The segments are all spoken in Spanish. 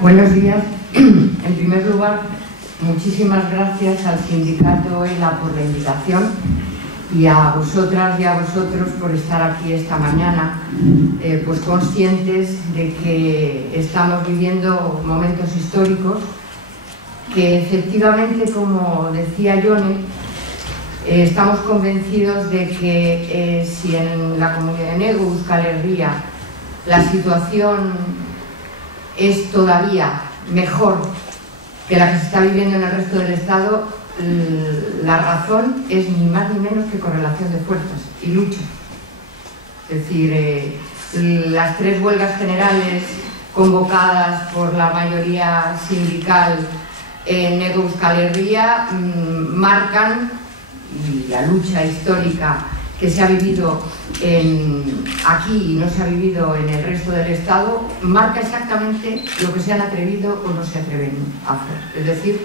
Buenos días. En primer lugar, muchísimas gracias al sindicato ELA por la invitación y a vosotras y a vosotros por estar aquí esta mañana, pues conscientes de que estamos viviendo momentos históricos que efectivamente, como decía Jone, estamos convencidos de que si en la comunidad de Nego, Euskal Herria, la situación es todavía mejor que la que se está viviendo en el resto del Estado, la razón es ni más ni menos que correlación de fuerzas y lucha. Es decir, las 3 huelgas generales convocadas por la mayoría sindical en Nego, Euskal Herria marcan, y la lucha histórica que se ha vivido aquí y no se ha vivido en el resto del Estado, marca exactamente lo que se han atrevido o no se atreven a hacer. Es decir,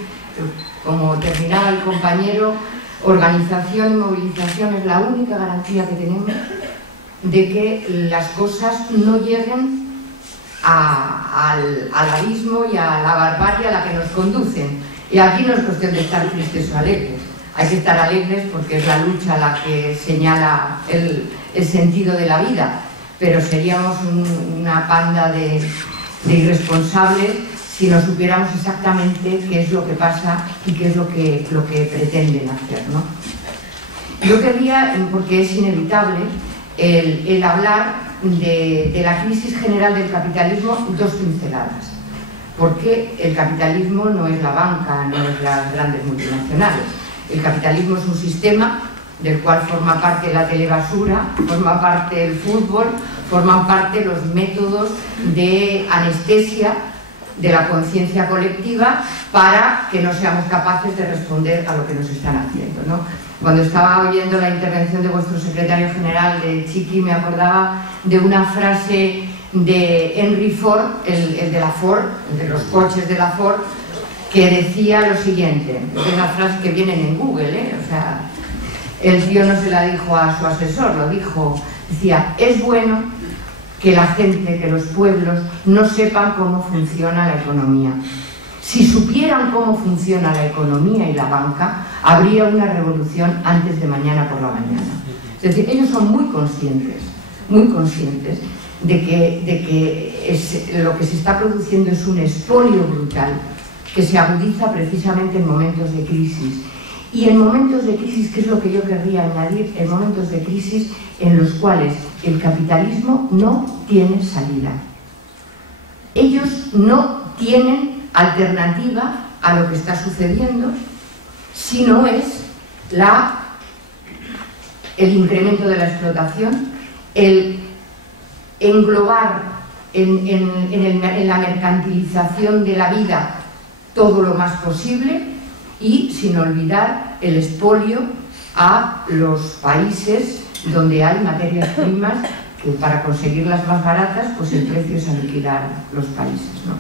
como terminaba el compañero, organización y movilización es la única garantía que tenemos de que las cosas no lleguen al abismo y a la barbarie a la que nos conducen. Y aquí no es cuestión de estar tristes o alegres. Hay que estar alegres porque es la lucha la que señala el sentido de la vida, pero seríamos una panda de irresponsables si no supiéramos exactamente qué es lo que pasa y qué es lo que pretenden hacer, ¿no? Yo querría, porque es inevitable, el hablar de la crisis general del capitalismo, 2 pinceladas. Porque el capitalismo no es la banca, no es las grandes multinacionales. El capitalismo es un sistema del cual forma parte la telebasura, forma parte el fútbol, forman parte los métodos de anestesia de la conciencia colectiva para que no seamos capaces de responder a lo que nos están haciendo, ¿no? Cuando estaba oyendo la intervención de vuestro secretario general, de Chiqui, me acordaba de una frase de Henry Ford, el de la Ford, el de los coches de la Ford, que decía lo siguiente, es una frase que vienen en Google, o sea, el tío no se la dijo a su asesor, lo dijo, decía, es bueno que la gente, que los pueblos no sepan cómo funciona la economía. Si supieran cómo funciona la economía y la banca, habría una revolución antes de mañana por la mañana. Es decir, ellos son muy conscientes de que lo que se está produciendo es un expolio brutal que se agudiza precisamente en momentos de crisis. Y en momentos de crisis, que es lo que yo querría añadir, en momentos de crisis en los cuales el capitalismo no tiene salida. Ellos no tienen alternativa a lo que está sucediendo si no es el incremento de la explotación, el englobar en la mercantilización de la vida todo lo más posible y sin olvidar el expolio a los países donde hay materias primas que para conseguirlas más baratas pues el precio es aniquilar los países, ¿no?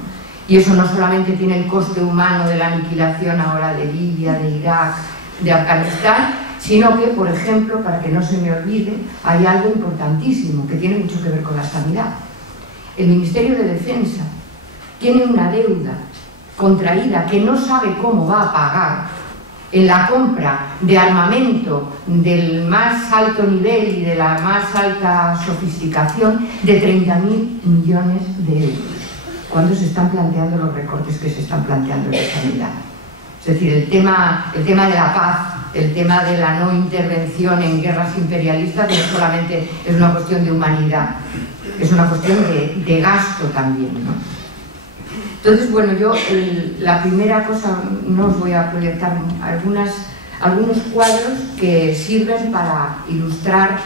Y eso no solamente tiene el coste humano de la aniquilación ahora de Libia, de Irak, de Afganistán, sino que, por ejemplo, para que no se me olvide, hay algo importantísimo que tiene mucho que ver con la sanidad. El Ministerio de Defensa tiene una deuda contraída que no sabe cómo va a pagar en la compra de armamento del más alto nivel y de la más alta sofisticación de 30.000 millones de euros, cuando se están planteando los recortes que se están planteando en la sanidad. Es decir, el tema de la paz, el tema de la no intervención en guerras imperialistas no solamente es una cuestión de humanidad, es una cuestión de gasto también, ¿no? Entonces, bueno, yo la primera cosa, no os voy a proyectar algunos cuadros que sirven para ilustrar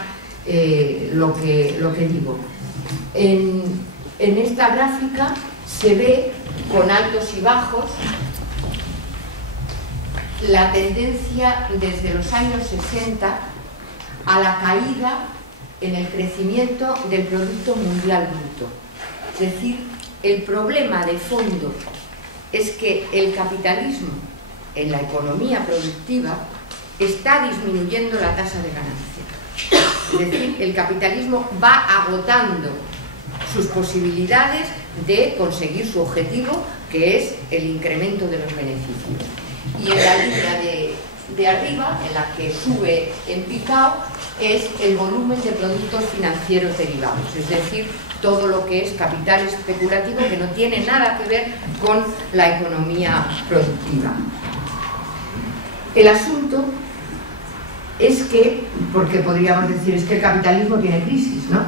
lo que digo. En esta gráfica se ve con altos y bajos la tendencia desde los años 60 a la caída en el crecimiento del Producto Mundial Bruto. Es decir, el problema de fondo es que el capitalismo en la economía productiva está disminuyendo la tasa de ganancia. Es decir, el capitalismo va agotando sus posibilidades de conseguir su objetivo, que es el incremento de los beneficios. Y en la línea de arriba, en la que sube en picado, es el volumen de productos financieros derivados, es decir, todo lo que es capital especulativo que no tiene nada que ver con la economía productiva. El asunto es que, porque podríamos decir, es que el capitalismo tiene crisis, ¿no?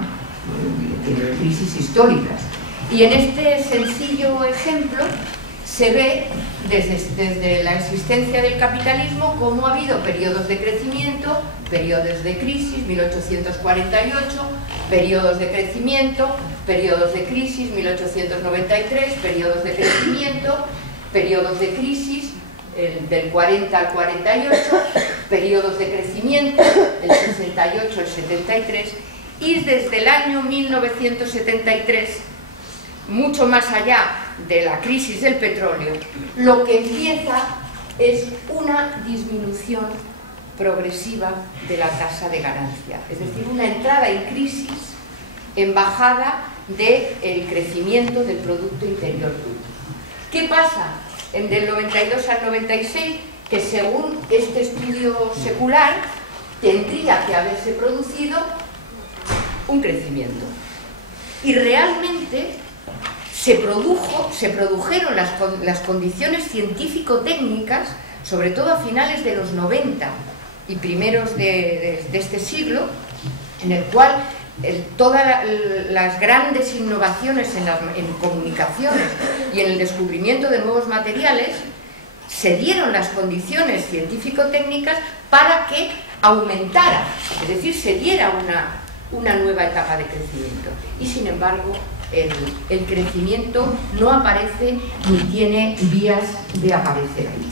Tiene crisis históricas. Y en este sencillo ejemplo se ve desde la existencia del capitalismo cómo ha habido periodos de crecimiento, periodos de crisis, 1848, periodos de crecimiento, periodos de crisis, 1893, periodos de crecimiento, periodos de crisis, del 40 al 48, periodos de crecimiento, el 68 al 73, y desde el año 1973, mucho más allá de la crisis del petróleo, lo que empieza es una disminución progresiva de la tasa de ganancia, es decir, una entrada en crisis en bajada del crecimiento del Producto Interior Bruto. ¿Qué pasa del 92 al 96? Que según este estudio secular tendría que haberse producido un crecimiento, y realmente se produjeron las condiciones científico-técnicas, sobre todo a finales de los 90 y primeros de este siglo, en el cual todas las grandes innovaciones en comunicaciones y en el descubrimiento de nuevos materiales, se dieron las condiciones científico-técnicas para que aumentara, es decir, se diera una nueva etapa de crecimiento. Y sin embargo, el crecimiento no aparece ni tiene vías de aparecer ahí.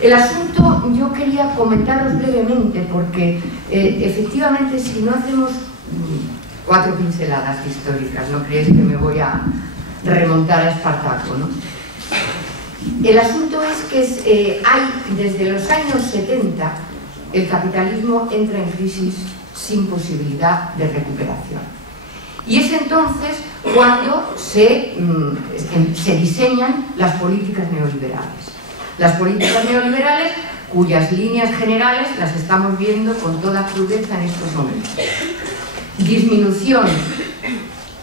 El asunto yo quería comentaros brevemente porque efectivamente si no hacemos 4 pinceladas históricas, no creéis que me voy a remontar a Espartaco, ¿no? El asunto es que hay desde los años 70 el capitalismo entra en crisis sin posibilidad de recuperación. Y es entonces cuando se diseñan las políticas neoliberales. Las políticas neoliberales cuyas líneas generales las estamos viendo con toda crudeza en estos momentos. Disminución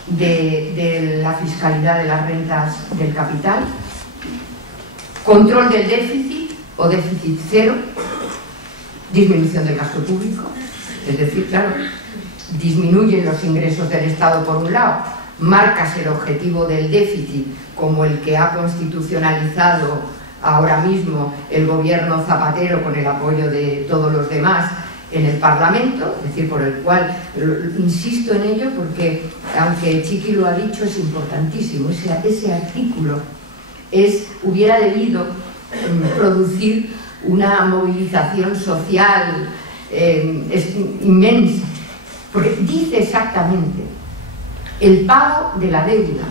de la fiscalidad de las rentas del capital, control del déficit o déficit cero, disminución del gasto público, es decir, claro, disminuyen los ingresos del Estado por un lado, marcas el objetivo del déficit como el que ha constitucionalizado ahora mismo el gobierno Zapatero con el apoyo de todos los demás en el Parlamento, es decir, por el cual insisto en ello porque, aunque Chiqui lo ha dicho, es importantísimo. Ese artículo hubiera debido producir una movilización social inmensa, porque dice exactamente: el pago de la deuda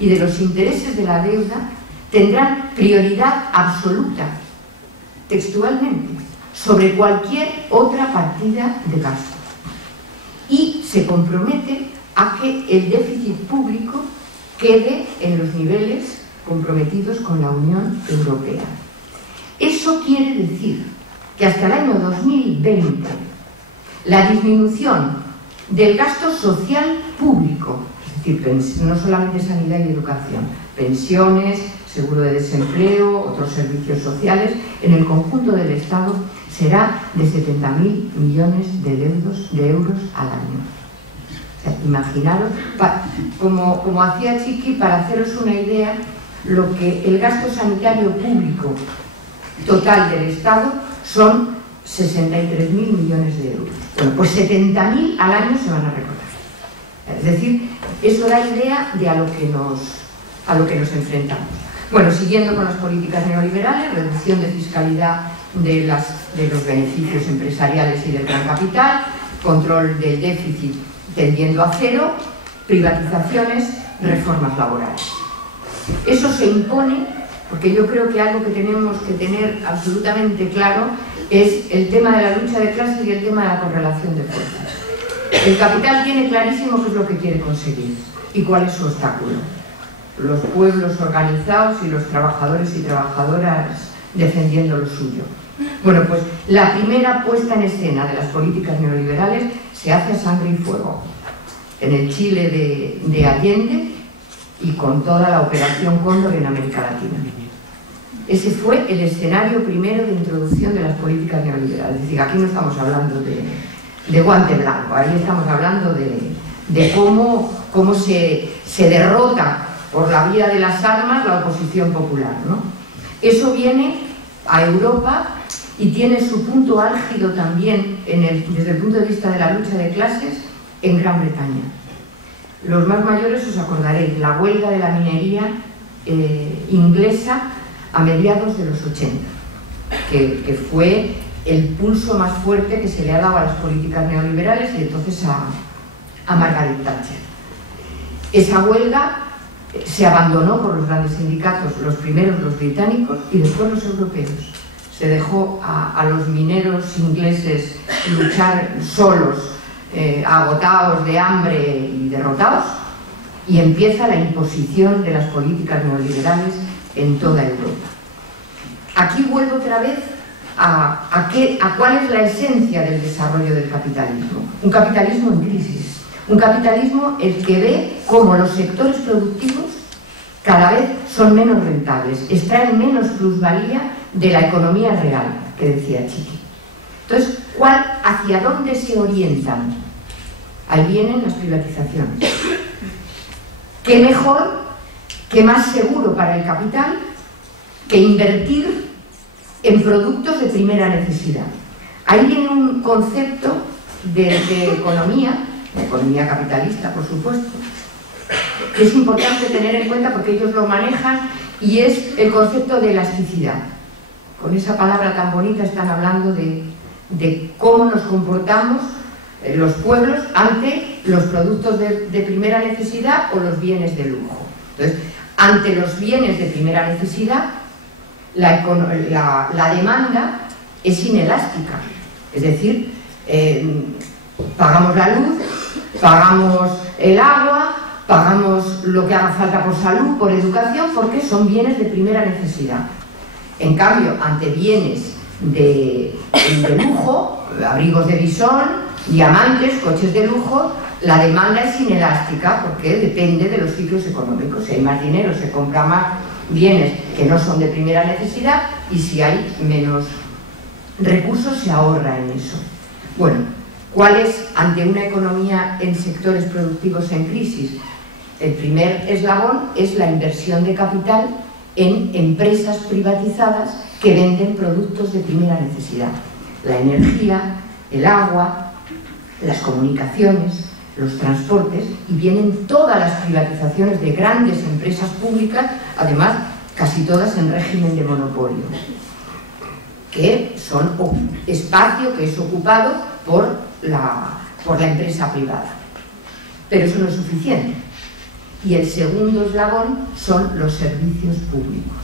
y de los intereses de la deuda tendrán prioridad absoluta, textualmente, sobre cualquier otra partida de gasto. Y se compromete a que el déficit público quede en los niveles comprometidos con la Unión Europea. Eso quiere decir que hasta el año 2020 la disminución del gasto social público, es decir, no solamente sanidad y educación, pensiones, seguro de desempleo, otros servicios sociales, en el conjunto del Estado será de 70.000 millones de euros al año. O sea, imaginaros, como hacía Chiqui, para haceros una idea, lo que el gasto sanitario público total del Estado son 63.000 millones de euros. Bueno, pues 70.000 al año se van a recortar. Es decir, eso da idea de a lo que nos enfrentamos. Bueno, siguiendo con las políticas neoliberales, reducción de fiscalidad de los beneficios empresariales y del gran capital, control del déficit tendiendo a cero, privatizaciones, reformas laborales. Eso se impone porque yo creo que algo que tenemos que tener absolutamente claro es el tema de la lucha de clases y el tema de la correlación de fuerzas. El capital tiene clarísimo qué es lo que quiere conseguir y cuál es su obstáculo. Los pueblos organizados y los trabajadores y trabajadoras defendiendo lo suyo. Bueno, pues la primera puesta en escena de las políticas neoliberales se hace a sangre y fuego. En el Chile de Allende y con toda la Operación Cóndor en América Latina. Ese fue el escenario primero de introducción de las políticas neoliberales. Es decir, aquí no estamos hablando de guante blanco, ahí estamos hablando de cómo se derrota por la vía de las armas la oposición popular, ¿no? Eso viene a Europa y tiene su punto álgido también desde el punto de vista de la lucha de clases en Gran Bretaña. Los más mayores os acordaréis, la huelga de la minería inglesa a mediados de los 80, que fue el pulso más fuerte que se le ha dado a las políticas neoliberales y entonces a Margaret Thatcher. Esa huelga se abandonó por los grandes sindicatos, los primeros los británicos y después los europeos. Se dejó a los mineros ingleses luchar solos, agotados de hambre y derrotados, y empieza la imposición de las políticas neoliberales en toda Europa. Aquí vuelvo otra vez a cuál es la esencia del desarrollo del capitalismo. Un capitalismo en crisis, un capitalismo el que ve cómo los sectores productivos cada vez son menos rentables, extraen menos plusvalía de la economía real, que decía Chiqui. Entonces, ¿hacia dónde se orientan? Ahí vienen las privatizaciones. ¿Qué mejor, qué más seguro para el capital que invertir en productos de primera necesidad? Ahí viene un concepto de economía capitalista, por supuesto, que es importante tener en cuenta porque ellos lo manejan, y es el concepto de elasticidad. Con esa palabra tan bonita están hablando de cómo nos comportamos los pueblos ante los productos de primera necesidad o los bienes de lujo. Entonces, ante los bienes de primera necesidad, la demanda es inelástica. Es decir, pagamos la luz, pagamos el agua, pagamos lo que haga falta por salud, por educación, porque son bienes de primera necesidad. En cambio, ante bienes de lujo, abrigos de visón, diamantes, coches de lujo, la demanda es inelástica porque depende de los ciclos económicos. Si hay más dinero, se compra más bienes que no son de primera necesidad, y si hay menos recursos, se ahorra en eso. Bueno, ¿cuál es, ante una economía en sectores productivos en crisis? El primer eslabón es la inversión de capital en empresas privatizadas que venden productos de primera necesidad. La energía, el agua, las comunicaciones, los transportes, y vienen todas las privatizaciones de grandes empresas públicas, además casi todas en régimen de monopolio, que son espacio que es ocupado por la empresa privada. Pero eso no es suficiente. Y el segundo eslabón son los servicios públicos.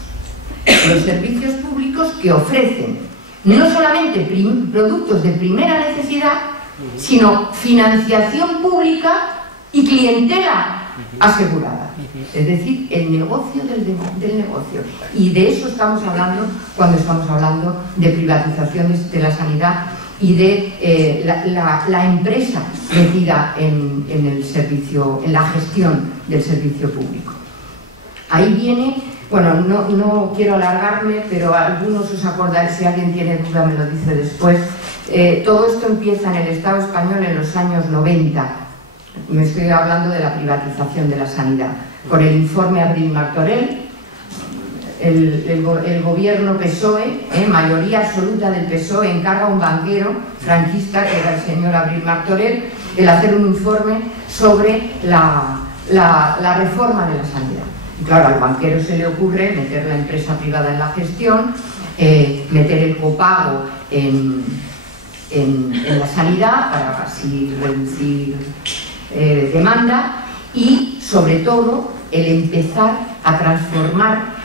Los servicios públicos que ofrecen no solamente productos de primera necesidad, sino financiación pública y clientela asegurada. Es decir, el negocio del negocio. Y de eso estamos hablando cuando estamos hablando de privatizaciones de la sanidad y de la empresa metida en el servicio, en la gestión del servicio público. Ahí viene, bueno, no quiero alargarme, pero algunos os acordáis, si alguien tiene duda me lo dice después. Todo esto empieza en el Estado español en los años 90. Me estoy hablando de la privatización de la sanidad. Con el informe Abril-Martorell, el gobierno PSOE, mayoría absoluta del PSOE, encarga a un banquero franquista, que era el señor Abril-Martorell, el hacer un informe sobre la reforma de la sanidad. Y claro, al banquero se le ocurre meter la empresa privada en la gestión, meter el copago en la sanidad para así reducir demanda, y sobre todo el empezar a transformar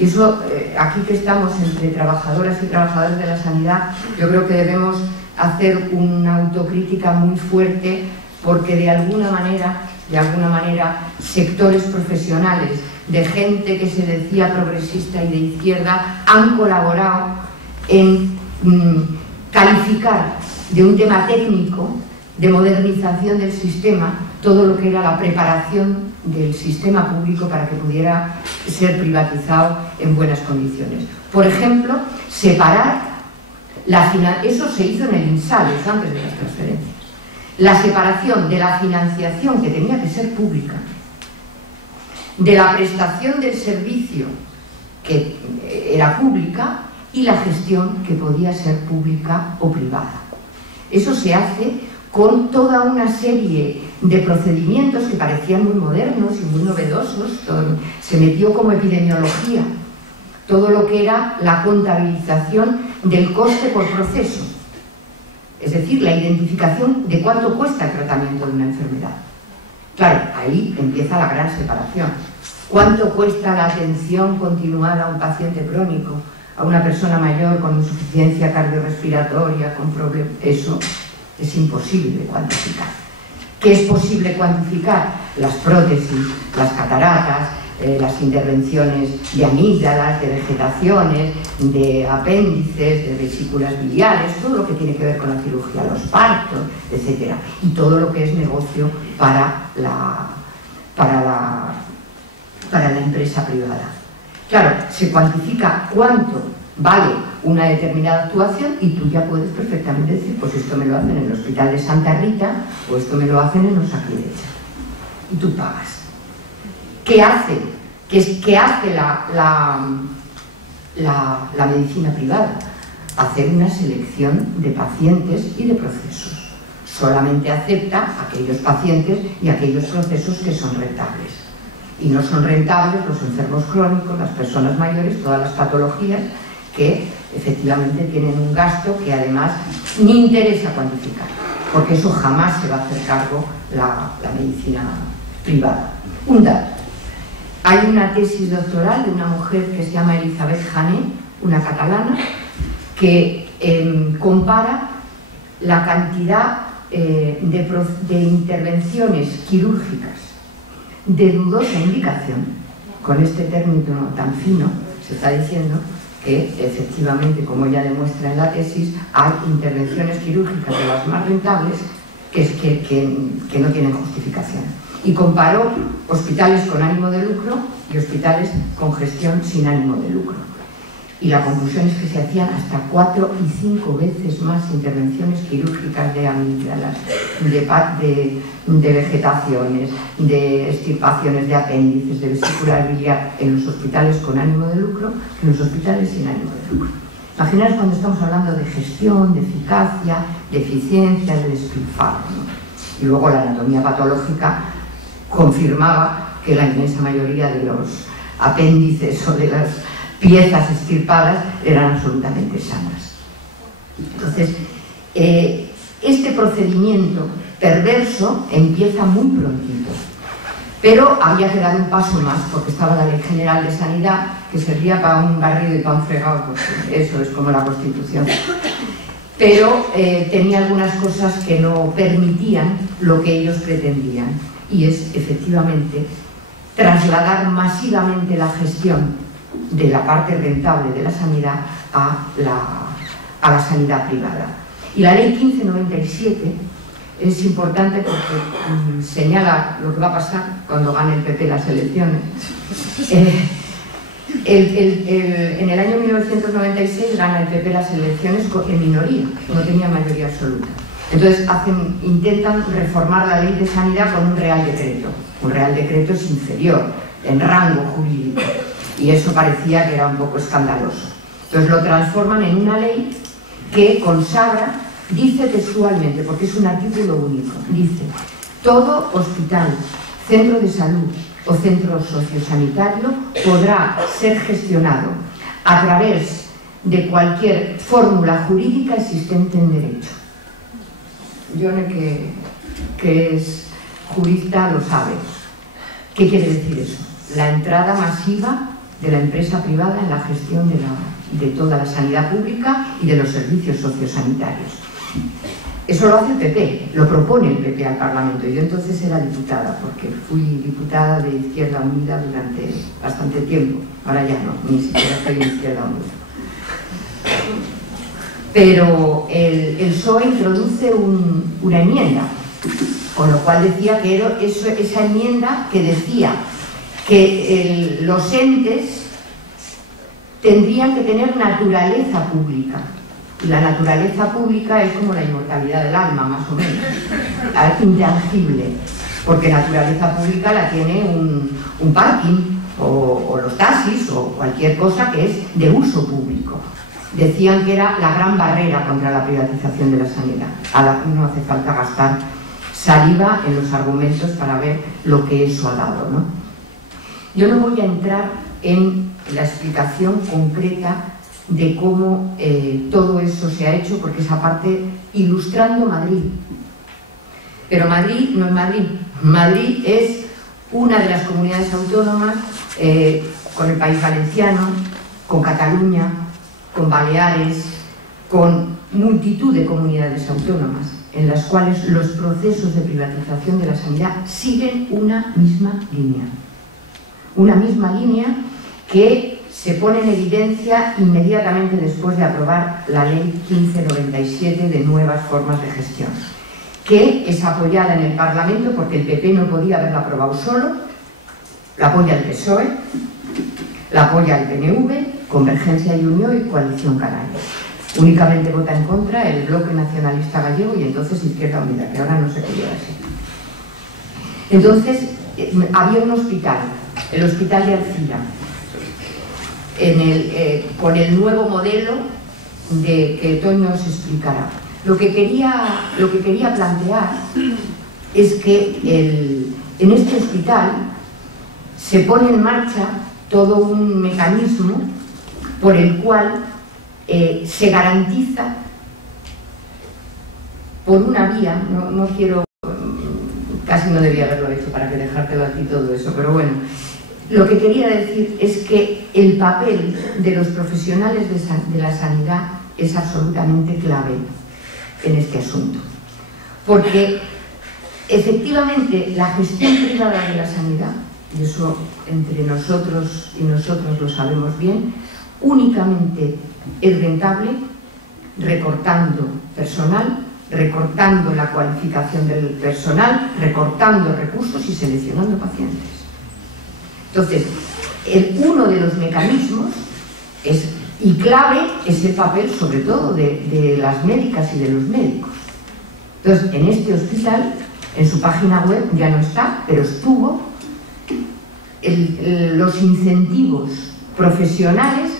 Y eso, aquí que estamos entre trabajadoras y trabajadores de la sanidad, yo creo que debemos hacer una autocrítica muy fuerte, porque de alguna manera, sectores profesionales de gente que se decía progresista y de izquierda han colaborado en calificar de un tema técnico de modernización del sistema todo lo que era la preparación del sistema público para que pudiera ser privatizado en buenas condiciones. Por ejemplo, separar eso se hizo en el INSAL, antes de las transferencias. La separación de la financiación, que tenía que ser pública, de la prestación del servicio, que era pública, y la gestión, que podía ser pública o privada. Eso se hace con toda una serie de procedimientos que parecían muy modernos y muy novedosos. Se metió como epidemiología todo lo que era la contabilización del coste por proceso, es decir, la identificación de cuánto cuesta el tratamiento de una enfermedad. Claro, ahí empieza la gran separación. ¿Cuánto cuesta la atención continuada a un paciente crónico, a una persona mayor con insuficiencia cardiorrespiratoria, con problemas? Eso es imposible de cuantificar. ¿Qué es posible cuantificar? Las prótesis, las cataratas, las intervenciones de amígdalas, de vegetaciones, de apéndices, de vesículas biliares, todo lo que tiene que ver con la cirugía, los partos, etc. Y todo lo que es negocio para la empresa privada. Claro, se cuantifica cuánto vale una determinada actuación y tú ya puedes perfectamente decir, pues esto me lo hacen en el Hospital de Santa Rita o esto me lo hacen en Osakidetza. Y tú pagas. ¿Qué hace? ¿Qué hace la medicina privada? Hacer una selección de pacientes y de procesos. Solamente acepta aquellos pacientes y aquellos procesos que son rentables. Y no son rentables los enfermos crónicos, las personas mayores, todas las patologías que efectivamente tienen un gasto que además ni interesa cuantificar, porque eso jamás se va a hacer cargo la medicina privada. Un dato. Hay una tesis doctoral de una mujer que se llama Elisabeth Jané, una catalana, que compara la cantidad de intervenciones quirúrgicas de dudosa indicación. Con este término tan fino se está diciendo que efectivamente, como ella demuestra en la tesis, hay intervenciones quirúrgicas de las más rentables que no tienen justificación. Y comparó hospitales con ánimo de lucro y hospitales con gestión sin ánimo de lucro. Y la conclusión es que se hacían hasta 4 y 5 veces más intervenciones quirúrgicas de amígdalas, de vegetaciones, de extirpaciones de apéndices, de vesícula biliar en los hospitales con ánimo de lucro que en los hospitales sin ánimo de lucro. Imaginaos cuando estamos hablando de gestión, de eficacia, de eficiencia, de despilfarro, ¿no? Y luego la anatomía patológica confirmaba que la inmensa mayoría de los apéndices o de las piezas extirpadas eran absolutamente sanas. Entonces, este procedimiento perverso empieza muy prontito, pero había que dar un paso más, porque estaba la Ley General de Sanidad, que servía para un barrido y para un fregado, porque eso es como la Constitución, pero tenía algunas cosas que no permitían lo que ellos pretendían, y es efectivamente trasladar masivamente la gestión de la parte rentable de la sanidad a la sanidad privada. Y la Ley 1597 es importante porque señala lo que va a pasar cuando gane el PP las elecciones. En el año 1996 gana el PP las elecciones en minoría, no tenía mayoría absoluta. Entonces intentan reformar la Ley de Sanidad con un Real Decreto. Un Real Decreto es inferior en rango jurídico y eso parecía que era un poco escandaloso. Entonces lo transforman en una ley que consagra, dice textualmente, porque es un artículo único, dice: todo hospital, centro de salud o centro sociosanitario podrá ser gestionado a través de cualquier fórmula jurídica existente en derecho. Yone, que es jurista, lo sabe. ¿Qué quiere decir eso? La entrada masiva de la empresa privada en la gestión de toda la sanidad pública y de los servicios sociosanitarios. Eso lo hace el PP, lo propone el PP al Parlamento. Yo entonces era diputada, porque fui diputada de Izquierda Unida durante bastante tiempo. Ahora ya no, ni siquiera estoy en Izquierda Unida. Pero el PSOE introduce una enmienda, con lo cual decía que era esa enmienda que decía que los entes tendrían que tener naturaleza pública. Y la naturaleza pública es como la inmortalidad del alma, más o menos, intangible, porque naturaleza pública la tiene un parking o los taxis o cualquier cosa que es de uso público. Decían que era la gran barrera contra la privatización de la sanidad. No hace falta gastar saliva en los argumentos para ver lo que eso ha dado, ¿no? Yo no voy a entrar en la explicación concreta de cómo todo eso se ha hecho, porque esa parte ilustrando Madrid. Pero Madrid no es Madrid. Madrid es una de las comunidades autónomas, con el País Valenciano, con Cataluña, con Baleares, con multitud de comunidades autónomas, en las cuales los procesos de privatización de la sanidad siguen una misma línea. Una misma línea que se pone en evidencia inmediatamente después de aprobar la Ley 1597 de nuevas formas de gestión, que es apoyada en el Parlamento porque el PP no podía haberla aprobado solo, la apoya el PSOE, la apoya el PNV, Convergencia y Unión y Coalición Canaria. Únicamente vota en contra el Bloque Nacionalista Gallego y entonces Izquierda Unida, que ahora no sé qué lleva así. Entonces, había un hospital, el Hospital de Alcira, con el nuevo modelo que Toño os explicará. Lo que quería plantear es que en este hospital se pone en marcha todo un mecanismo por el cual se garantiza por una vía, no quiero, casi no debía haberlo hecho para que dejártelo a ti todo eso, pero bueno, lo que quería decir es que el papel de los profesionales de la sanidad es absolutamente clave en este asunto, porque efectivamente la gestión privada de la sanidad, y eso entre nosotros y nosotros lo sabemos bien, únicamente es rentable recortando personal, recortando la cualificación del personal, recortando recursos y seleccionando pacientes. Entonces, uno de los mecanismos y clave es el papel sobre todo de las médicas y de los médicos. Entonces, en este hospital, en su página web ya no está, pero estuvo los incentivos profesionales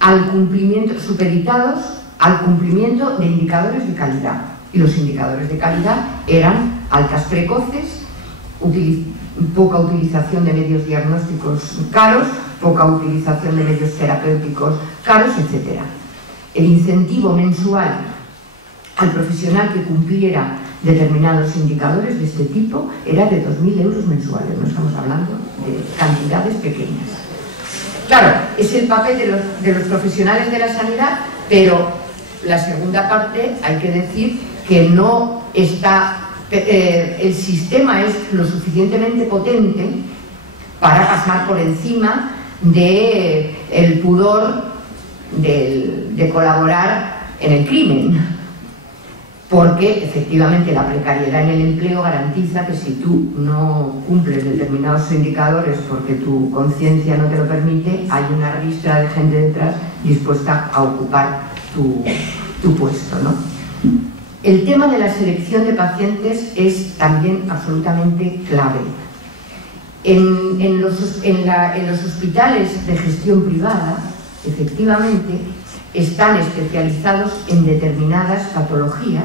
al cumplimiento, supeditados al cumplimiento de indicadores de calidad. Y los indicadores de calidad eran altas precoces, poca utilización de medios diagnósticos caros, poca utilización de medios terapéuticos caros, etc. El incentivo mensual al profesional que cumpliera determinados indicadores de este tipo era de 2.000 euros mensuales, no estamos hablando de cantidades pequeñas. Claro, es el papel de los profesionales de la sanidad, pero la segunda parte hay que decir que no está, el sistema es lo suficientemente potente para pasar por encima del pudor de colaborar en el crimen. Porque efectivamente la precariedad en el empleo garantiza que si tú no cumples determinados indicadores porque tu conciencia no te lo permite, hay una ristra de gente detrás dispuesta a ocupar tu puesto, ¿no? El tema de la selección de pacientes es también absolutamente clave. En los hospitales de gestión privada, efectivamente, están especializados en determinadas patologías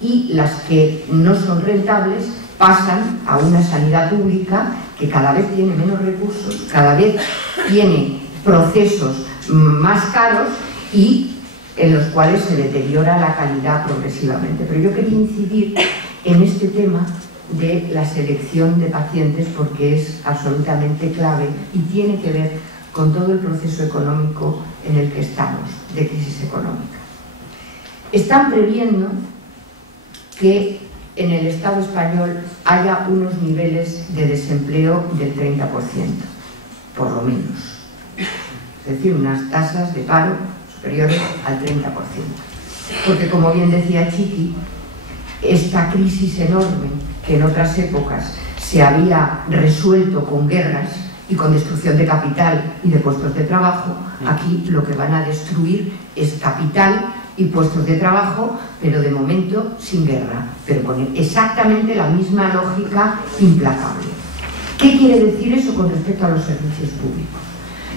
y las que no son rentables pasan a una sanidad pública que cada vez tiene menos recursos, cada vez tiene procesos más caros y en los cuales se deteriora la calidad progresivamente. Pero yo quería incidir en este tema de la selección de pacientes porque es absolutamente clave y tiene que ver con todo el proceso económico en el que estamos, de crisis económica. Están previendo que en el Estado español haya unos niveles de desempleo del 30%, por lo menos. Es decir, unas tasas de paro superiores al 30%. Porque, como bien decía Chiqui, esta crisis enorme que en otras épocas se había resuelto con guerras y con destrucción de capital y de puestos de trabajo, aquí lo que van a destruir es capital y puestos de trabajo, pero de momento sin guerra, pero con exactamente la misma lógica implacable. ¿Qué quiere decir eso con respecto a los servicios públicos?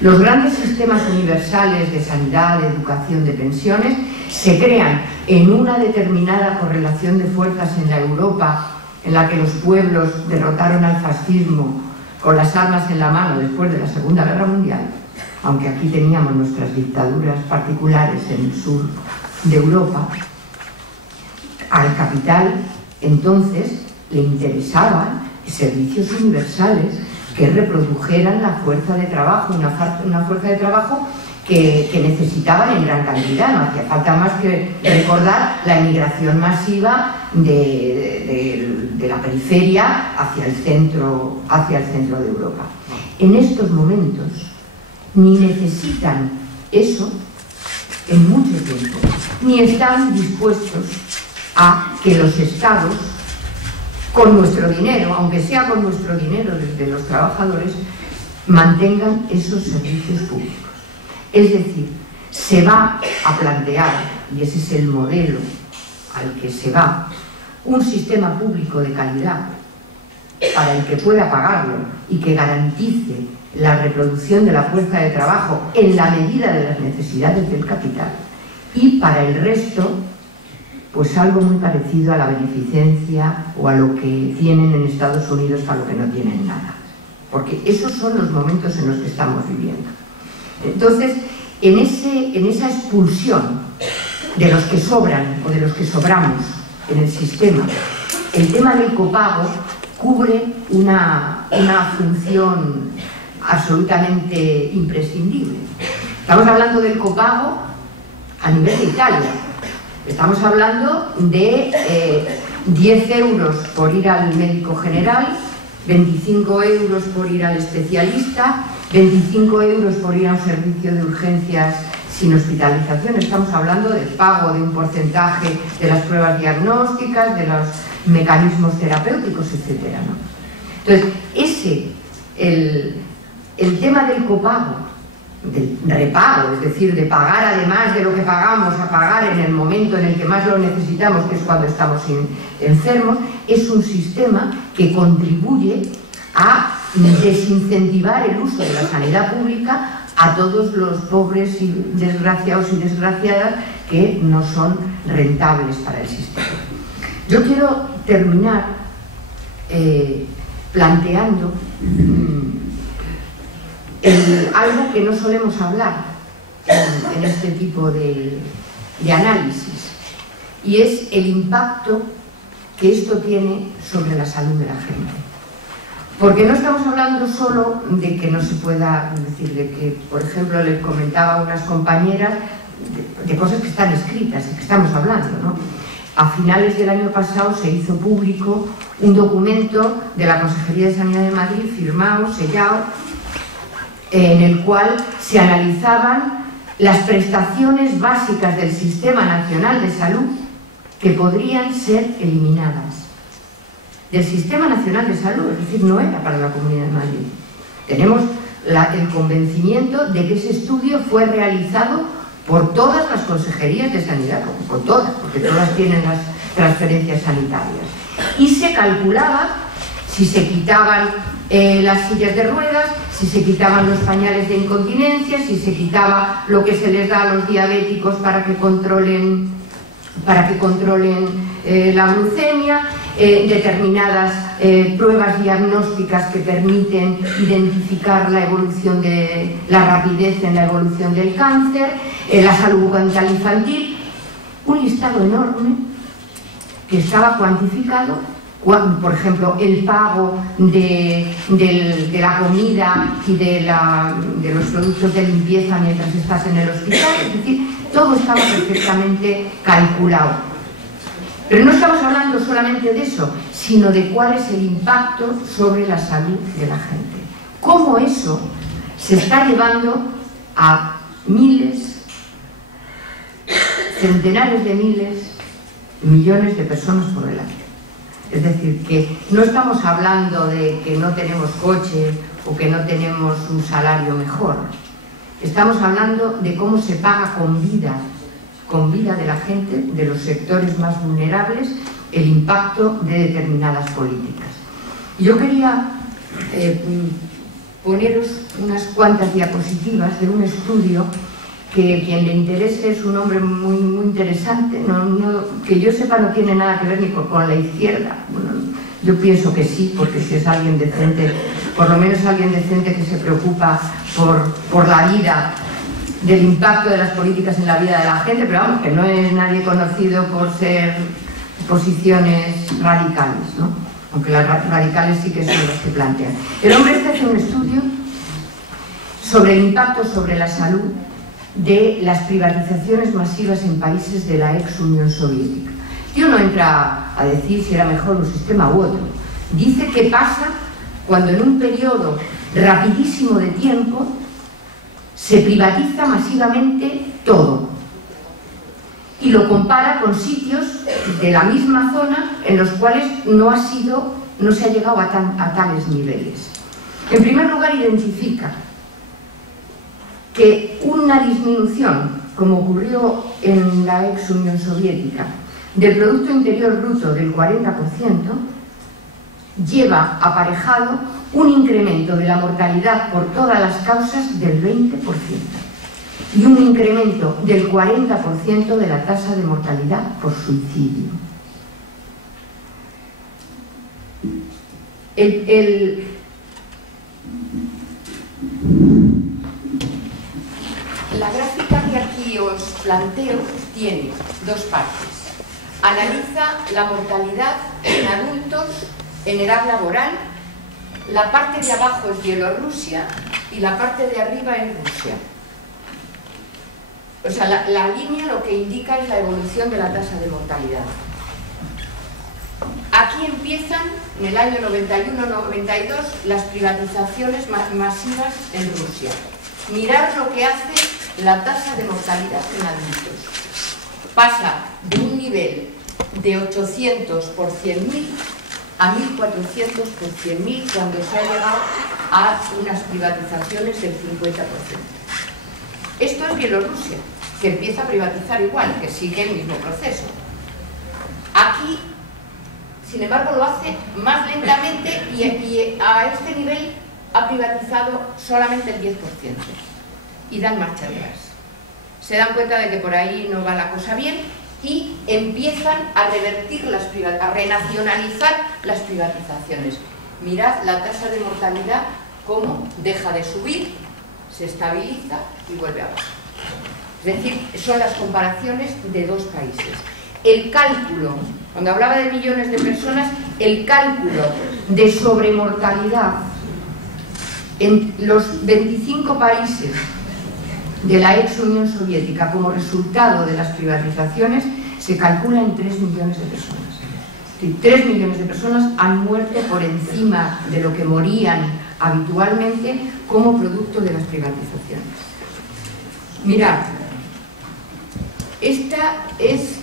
Los grandes sistemas universales de sanidad, de educación, de pensiones se crean en una determinada correlación de fuerzas en la Europa en la que los pueblos derrotaron al fascismo con las armas en la mano después de la Segunda Guerra Mundial, aunque aquí teníamos nuestras dictaduras particulares en el sur de Europa. Al capital entonces le interesaban servicios universales que reprodujeran la fuerza de trabajo, una fuerza de trabajo que necesitaban en gran cantidad. No hacía falta más que recordar la emigración masiva de la periferia hacia el centro de Europa. En estos momentos ni necesitan eso en mucho tiempo, ni están dispuestos a que los estados, con nuestro dinero, aunque sea con nuestro dinero desde los trabajadores, mantengan esos servicios públicos. Es decir, se va a plantear, y ese es el modelo al que se va, un sistema público de calidad para el que pueda pagarlo y que garantice la reproducción de la fuerza de trabajo en la medida de las necesidades del capital, y para el resto pues algo muy parecido a la beneficencia o a lo que tienen en Estados Unidos para lo que no tienen nada, porque esos son los momentos en los que estamos viviendo. Entonces, en esa expulsión de los que sobran o de los que sobramos en el sistema, el tema del copago cubre una función absolutamente imprescindible. Estamos hablando del copago a nivel de Italia. Estamos hablando de 10 euros por ir al médico general, 25 euros por ir al especialista, 25 euros por ir a un servicio de urgencias sin hospitalización. Estamos hablando del pago de un porcentaje de las pruebas diagnósticas, de los mecanismos terapéuticos, etc., ¿no? Entonces, el tema del copago, del repago, es decir, de pagar además de lo que pagamos, a pagar en el momento en el que más lo necesitamos, que es cuando estamos enfermos, es un sistema que contribuye a desincentivar el uso de la sanidad pública a todos los pobres y desgraciados y desgraciadas que no son rentables para el sistema. Yo quiero terminar planteando algo que no solemos hablar en este tipo de análisis, y es el impacto que esto tiene sobre la salud de la gente. Porque no estamos hablando solo de que no se pueda, decir, de que, por ejemplo, les comentaba a unas compañeras de cosas que están escritas y que estamos hablando, ¿no? A finales del año pasado se hizo público un documento de la Consejería de Sanidad de Madrid, firmado, sellado, en el cual se analizaban las prestaciones básicas del Sistema Nacional de Salud que podrían ser eliminadas. Del Sistema Nacional de Salud, es decir, no era para la Comunidad de Madrid. Tenemos el convencimiento de que ese estudio fue realizado por todas las consejerías de sanidad, por todas, porque todas tienen las transferencias sanitarias. Y se calculaba si se quitaban las sillas de ruedas, si se quitaban los pañales de incontinencia, si se quitaba lo que se les da a los diabéticos para que controlen la glucemia, determinadas pruebas diagnósticas que permiten identificar la evolución de la rapidez en la evolución del cáncer, la salud bucodental infantil, un listado enorme que estaba cuantificado por ejemplo, el pago de la comida y de los productos de limpieza mientras estás en el hospital. Es decir, todo estaba perfectamente calculado. Pero no estamos hablando solamente de eso, sino de cuál es el impacto sobre la salud de la gente. Cómo eso se está llevando a miles, centenares de miles, millones de personas por delante. Es decir, que no estamos hablando de que no tenemos coche o que no tenemos un salario mejor. Estamos hablando de cómo se paga con vida de la gente, de los sectores más vulnerables, el impacto de determinadas políticas. Yo quería poneros unas cuantas diapositivas de un estudio que quien le interese es un hombre muy interesante, que yo sepa no tiene nada que ver ni con la izquierda. Bueno, yo pienso que sí, porque si es alguien decente, por lo menos alguien decente que se preocupa por la vida, del impacto de las políticas en la vida de la gente, pero vamos, que no es nadie conocido por ser posiciones radicales, ¿no? Aunque las radicales sí que son las que plantean. El hombre este hace un estudio sobre el impacto sobre la salud de las privatizaciones masivas en países de la ex Unión Soviética. Yo no entra a decir si era mejor un sistema u otro. Dice qué pasa cuando en un periodo rapidísimo de tiempo se privatiza masivamente todo. Y lo compara con sitios de la misma zona en los cuales no se ha llegado a tales niveles. En primer lugar, identifica que una disminución, como ocurrió en la ex Unión Soviética, del Producto Interior Bruto del 40%, lleva aparejado un incremento de la mortalidad por todas las causas del 20% y un incremento del 40% de la tasa de mortalidad por suicidio. La gráfica que aquí os planteo tiene dos partes. Analiza la mortalidad en adultos en edad laboral. La parte de abajo es Bielorrusia y la parte de arriba es Rusia. O sea, la línea lo que indica es la evolución de la tasa de mortalidad. Aquí empiezan, en el año 91-92, las privatizaciones masivas en Rusia. Mirad lo que hace la tasa de mortalidad en adultos. Pasa de un nivel de 800 por 100.000 a 1.400 por 100.000 cuando se ha llegado a unas privatizaciones del 50%. Esto es Bielorrusia, que empieza a privatizar igual, que sigue el mismo proceso. Aquí, sin embargo, lo hace más lentamente y a este nivel ha privatizado solamente el 10%. Y dan marcha atrás. Se dan cuenta de que por ahí no va la cosa bien y empiezan a revertir a renacionalizar las privatizaciones. Mirad la tasa de mortalidad, cómo deja de subir, se estabiliza y vuelve abajo. Es decir, son las comparaciones de dos países. El cálculo, cuando hablaba de millones de personas, el cálculo de sobremortalidad en los 25 países de la ex Unión Soviética como resultado de las privatizaciones se calcula en 3 millones de personas. Es decir, 3 millones de personas han muerto por encima de lo que morían habitualmente como producto de las privatizaciones. Mirad, esta es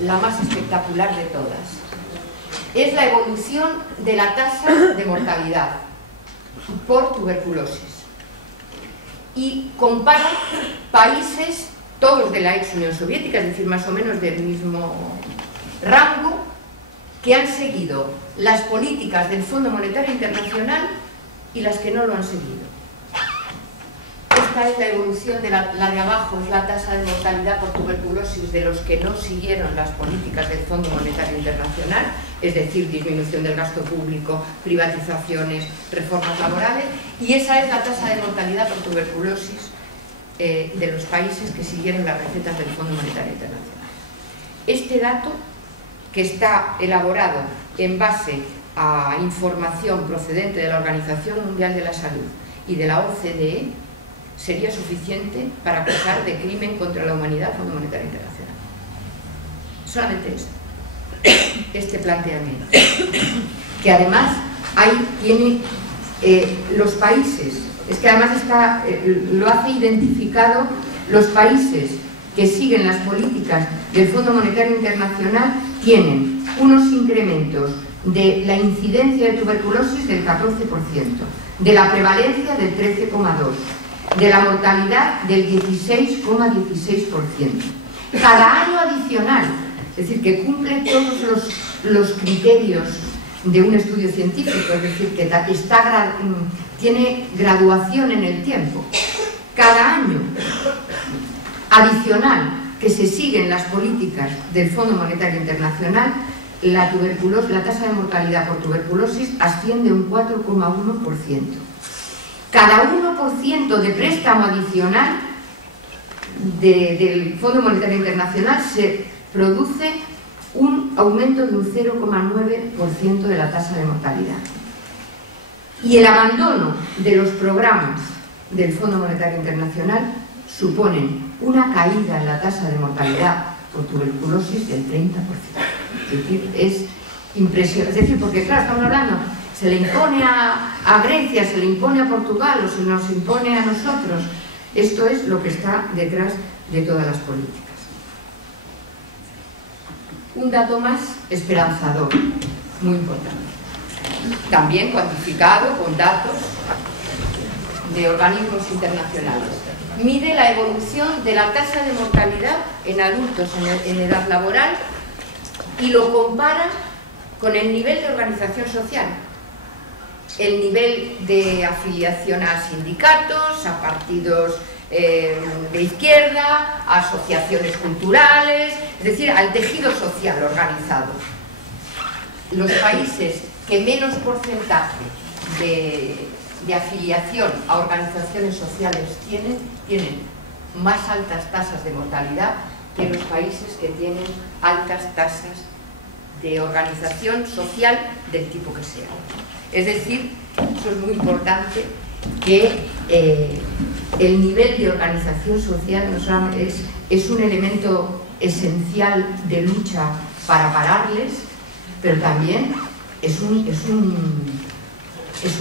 la más espectacular de todas. Es la evolución de la tasa de mortalidad por tuberculosis. Y compara países, todos de la ex Unión Soviética, es decir, más o menos del mismo rango, que han seguido las políticas del Fondo Monetario Internacional y las que no lo han seguido. Esta es la evolución de la de abajo, es la tasa de mortalidad por tuberculosis de los que no siguieron las políticas del Fondo Monetario Internacional, es decir, disminución del gasto público, privatizaciones, reformas laborales, y esa es la tasa de mortalidad por tuberculosis de los países que siguieron las recetas del Fondo Monetario Internacional. Este dato, que está elaborado en base a información procedente de la Organización Mundial de la Salud y de la OCDE, sería suficiente para acusar de crimen contra la humanidad al Fondo Monetario Internacional. Solamente eso, este planteamiento, que además ahí tiene los países, es que además lo hace identificado los países que siguen las políticas del Fondo Monetario Internacional, tienen unos incrementos de la incidencia de tuberculosis del 14%, de la prevalencia del 13,2%, de la mortalidad del 16,16%. Cada año adicional, es decir, que cumple todos los criterios de un estudio científico, es decir, que tiene graduación en el tiempo. Cada año adicional que se siguen las políticas del Fondo Monetario Internacional, la tasa de mortalidad por tuberculosis asciende un 4,1%. Cada 1% de préstamo adicional del Fondo Monetario Internacional se produce un aumento de un 0,9% de la tasa de mortalidad. Y el abandono de los programas del Fondo Monetario Internacional suponen una caída en la tasa de mortalidad por tuberculosis del 30%. Es decir, es impresionante. Es decir, porque claro, estamos hablando, se le impone a Grecia, se le impone a Portugal o se nos impone a nosotros. Esto es lo que está detrás de todas las políticas. Un dato más esperanzador, muy importante. También cuantificado con datos de organismos internacionales. Mide la evolución de la tasa de mortalidad en adultos en edad laboral y lo compara con el nivel de organización social, el nivel de afiliación a sindicatos, a partidos de izquierda, a asociaciones culturales, es decir, al tejido social organizado. Los países que menos porcentaje de afiliación a organizaciones sociales tienen más altas tasas de mortalidad que los países que tienen altas tasas de organización social del tipo que sea. Es decir, eso es muy importante, que el nivel de organización social no solamente es un elemento esencial de lucha para pararles, pero también es un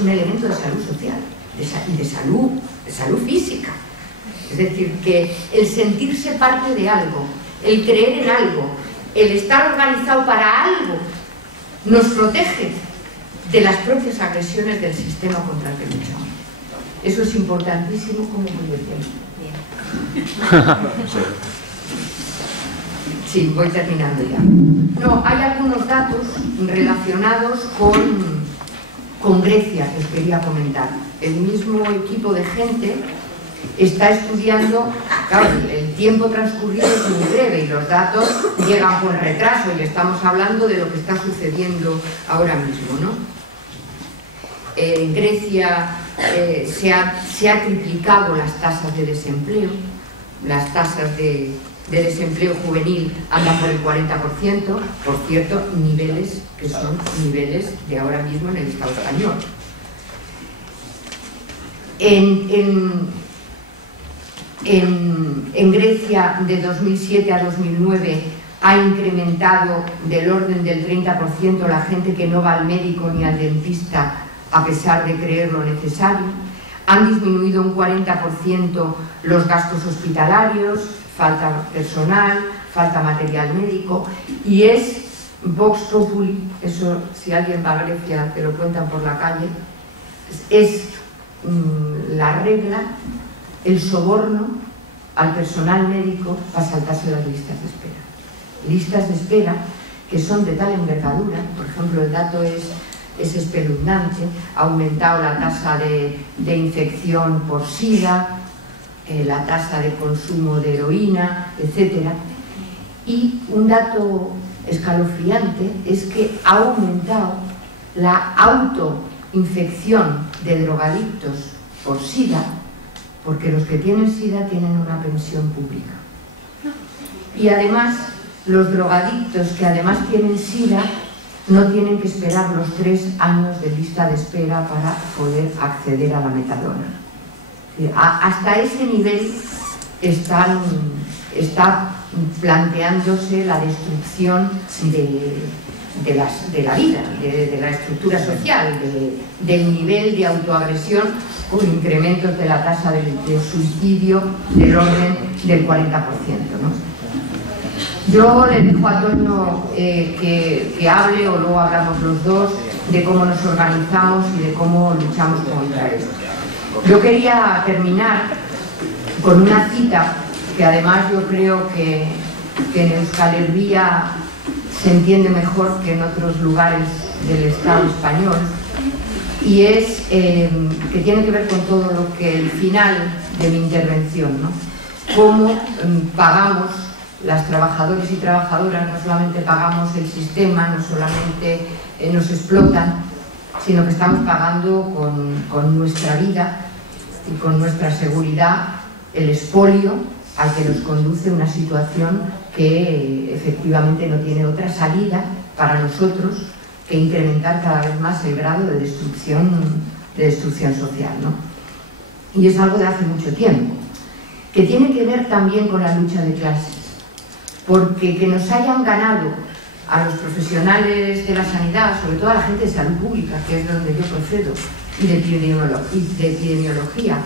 elemento de salud social y de salud física. Es decir, que el sentirse parte de algo, el creer en algo, el estar organizado para algo, nos protege de las propias agresiones del sistema contra el que luchamos. Eso es importantísimo, como muy bien. Sí, voy terminando ya. No, hay algunos datos relacionados con Grecia que os quería comentar. El mismo equipo de gente está estudiando, claro, el tiempo transcurrido es muy breve y los datos llegan con retraso y estamos hablando de lo que está sucediendo ahora mismo, ¿no? En Grecia se ha triplicado las tasas de desempleo, las tasas de desempleo juvenil andan por el 40%, por cierto, niveles que son niveles de ahora mismo en el Estado español. En Grecia, de 2007 a 2009, ha incrementado del orden del 30% la gente que no va al médico ni al dentista a pesar de creer lo necesario. Han disminuido un 40% los gastos hospitalarios, falta personal, falta material médico, y es Vox Populi, eso si alguien va a Grecia te lo cuentan por la calle, es la regla, el soborno al personal médico para saltarse las listas de espera. Listas de espera que son de tal envergadura, por ejemplo, el dato es espeluznante, ha aumentado la tasa de infección por SIDA, la tasa de consumo de heroína, etc. Y un dato escalofriante es que ha aumentado la autoinfección de drogadictos por SIDA, porque los que tienen SIDA tienen una pensión pública. Y además los drogadictos que además tienen SIDA no tienen que esperar los 3 años de lista de espera para poder acceder a la metadona. Hasta ese nivel está planteándose la destrucción de la vida, de la estructura social, del nivel de autoagresión, con incrementos de la tasa de suicidio del orden del 40%, ¿no? Yo le dejo a Toño que hable, o luego hablamos los dos, de cómo nos organizamos y de cómo luchamos contra esto. Yo quería terminar con una cita que además yo creo que en Euskal Herria se entiende mejor que en otros lugares del Estado español, y es que tiene que ver con todo lo que el final de mi intervención, ¿no? Cómo pagamos las trabajadoras y trabajadoras, no solamente pagamos el sistema, no solamente nos explotan, sino que estamos pagando con nuestra vida y con nuestra seguridad el expolio al que nos conduce una situación que efectivamente no tiene otra salida para nosotros que incrementar cada vez más el grado de destrucción social, ¿no? Y es algo de hace mucho tiempo, que tiene que ver también con la lucha de clases, porque que nos hayan ganado a los profesionales de la sanidad, sobre todo a la gente de salud pública, que es de donde yo procedo, y de epidemiología,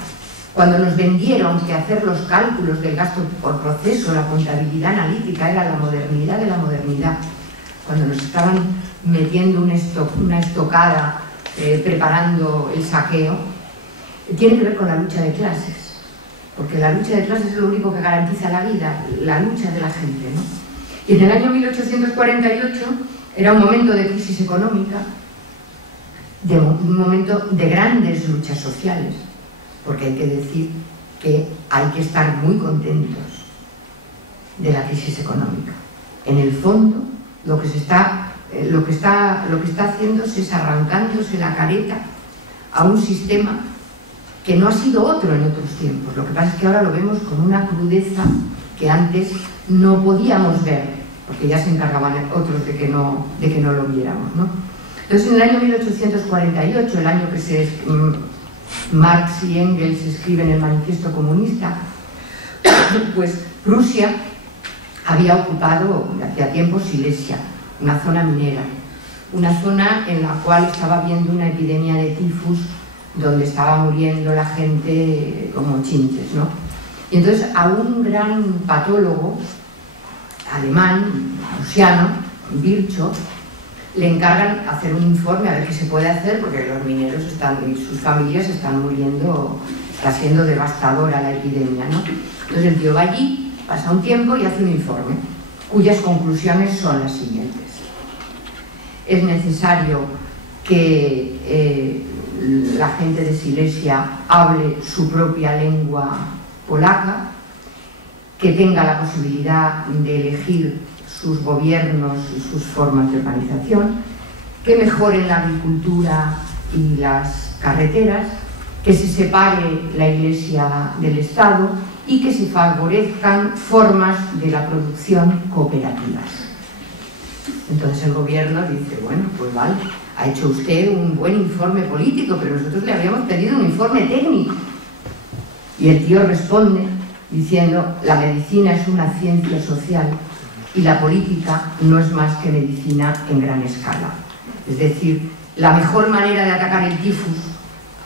cuando nos vendieron que hacer los cálculos del gasto por proceso, la contabilidad analítica, era la modernidad de la modernidad, cuando nos estaban metiendo una estocada, preparando el saqueo, tiene que ver con la lucha de clases, porque la lucha de clases es lo único que garantiza la vida, la lucha de la gente, ¿no? Y en el año 1848 era un momento de crisis económica, un momento de grandes luchas sociales, porque hay que decir que hay que estar muy contentos de la crisis económica. En el fondo, lo que está haciéndose es arrancándose la careta a un sistema que no ha sido otro en otros tiempos. Lo que pasa es que ahora lo vemos con una crudeza que antes no podíamos ver, porque ya se encargaban otros de que no lo viéramos, ¿no? Entonces, en el año 1848, el año que Marx y Engels escriben el Manifiesto Comunista, pues Prusia había ocupado hacía tiempo Silesia, una zona minera, una zona en la cual estaba habiendo una epidemia de tifus, donde estaba muriendo la gente como chinches, ¿no? Y entonces a un gran patólogo alemán, prusiano, Virchow, le encargan hacer un informe a ver qué se puede hacer, porque los mineros y sus familias están muriendo, está siendo devastadora la epidemia, ¿no? Entonces el tío va allí, pasa un tiempo y hace un informe, cuyas conclusiones son las siguientes. Es necesario que la gente de Silesia hable su propia lengua polaca, que tenga la posibilidad de elegir sus gobiernos y sus formas de organización, que mejoren la agricultura y las carreteras, que se separe la Iglesia del Estado y que se favorezcan formas de la producción cooperativas. Entonces el gobierno dice, bueno, pues vale, ha hecho usted un buen informe político, pero nosotros le habíamos pedido un informe técnico. Y el tío responde diciendo, la medicina es una ciencia social y la política no es más que medicina en gran escala. Es decir, la mejor manera de atacar el tifus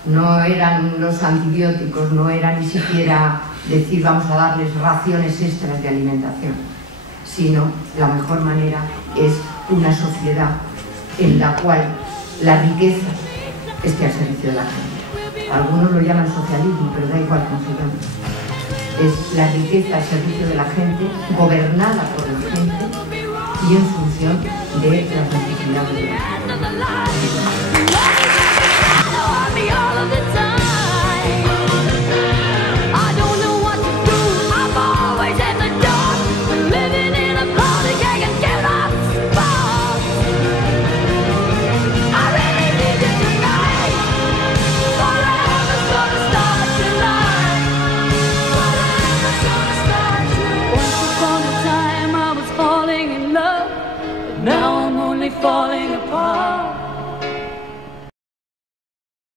no eran los antibióticos, no era ni siquiera decir vamos a darles raciones extras de alimentación, sino la mejor manera es una sociedad en la cual la riqueza esté al servicio de la gente. Algunos lo llaman socialismo, pero da igual cómo se llama. Es la riqueza al servicio de la gente, gobernada por la gente y en función de las necesidades de la gente.